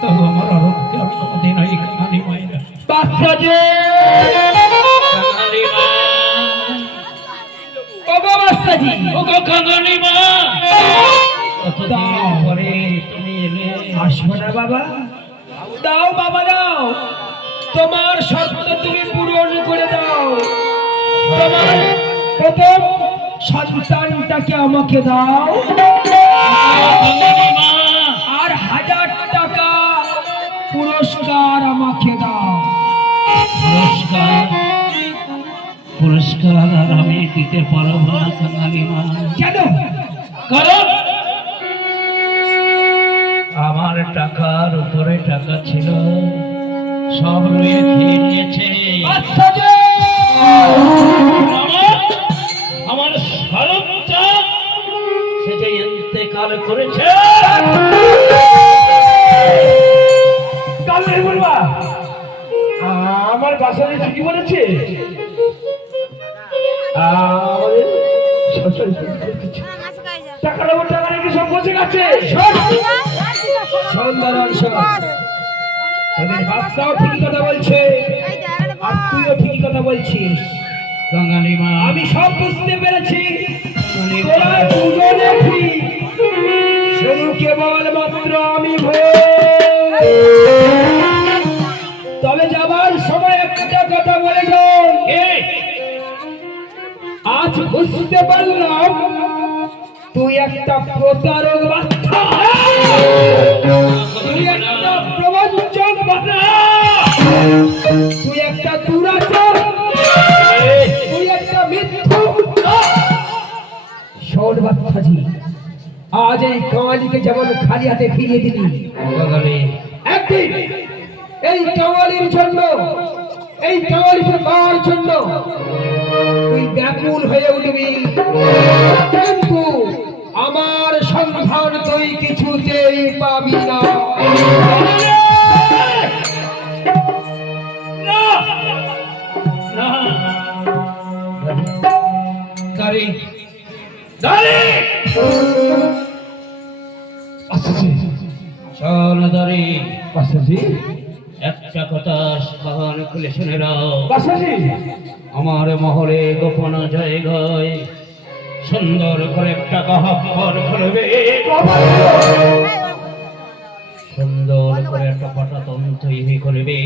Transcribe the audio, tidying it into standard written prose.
তবু আমার অহংকে কোনোদিন ওই কাঙালি মায়ের বাচ্চা যে কাঙালি মা, ওগো বাচ্চাজি, ওগো কাঙালি মা, কতদিন পরে তুমি এলে। আসবো না বাবা? দাও বাবা দাও, তোমার স্বপ্ন তুমি পূরণ করে দাও। তোমার প্রথম সন্তানটাকে আমাকে দাও, কাঙালি মা, আর 1000 টাকা পুরস্কার আমাকে দাও। পুরস্কার পুরস্কার আর আমি দিতে পারবো না কাঙালি মা। কেন? কারণ আমার টাকার উপরে টাকা ছিল, সব রুয়ে খেয়ে নিয়েছে। বাচ্চা যে আমার স্বরূপটা সে যে ইন্তেকাল করেছে। কালে বলবা আমার বাসায় ঠিকই বলেছে। টাকার উপর টাকা রেখে সব বসে গেছে। তাদের বাচ্চাও ঠিকই কথা বলছে, আর তুইও ঠিকই কথা বলছিস। কাঙালি মা, আমি সব বুঝতে পেরেছি। কাঙালি মা, তোরা দুজনে ঠিক, শুধু কেবল মাত্র আমি ভুল। তবে যাবার সময় একটা কথা বলে যাও, আজ বুঝতে পারলাম তুই একটা প্রতারক বাচ্চা, তুই একটা প্রবঞ্চক বাচ্চা, তুই একটা দুরাচার, তুই একটা মিথ্যুক। শোন বাচ্চাজি, আজ এই কাঙালিকে যেমন খালি হাতে ফিরিয়ে দিলি, কাঙালি, একদিন এই কাঙালির জন্য, এই কাঙালিকে পাওয়ার জন্য তুই ব্যাকুল হয়ে উঠবি, কিন্তু আমার সন্ধান তুই কিছুতেই পাবি না। না, দাঁড়ি, দাঁড়ি, চল দাঁড়ি। বাসাজি, একটা কথা কান খুলে শুনে নাও। বাসাজি, আমার মহলে গোপন জায়গায় সুন্দর করে একটা গহ্বর করবে, সুন্দর করে একটা পাটাতন তৈরি করবে।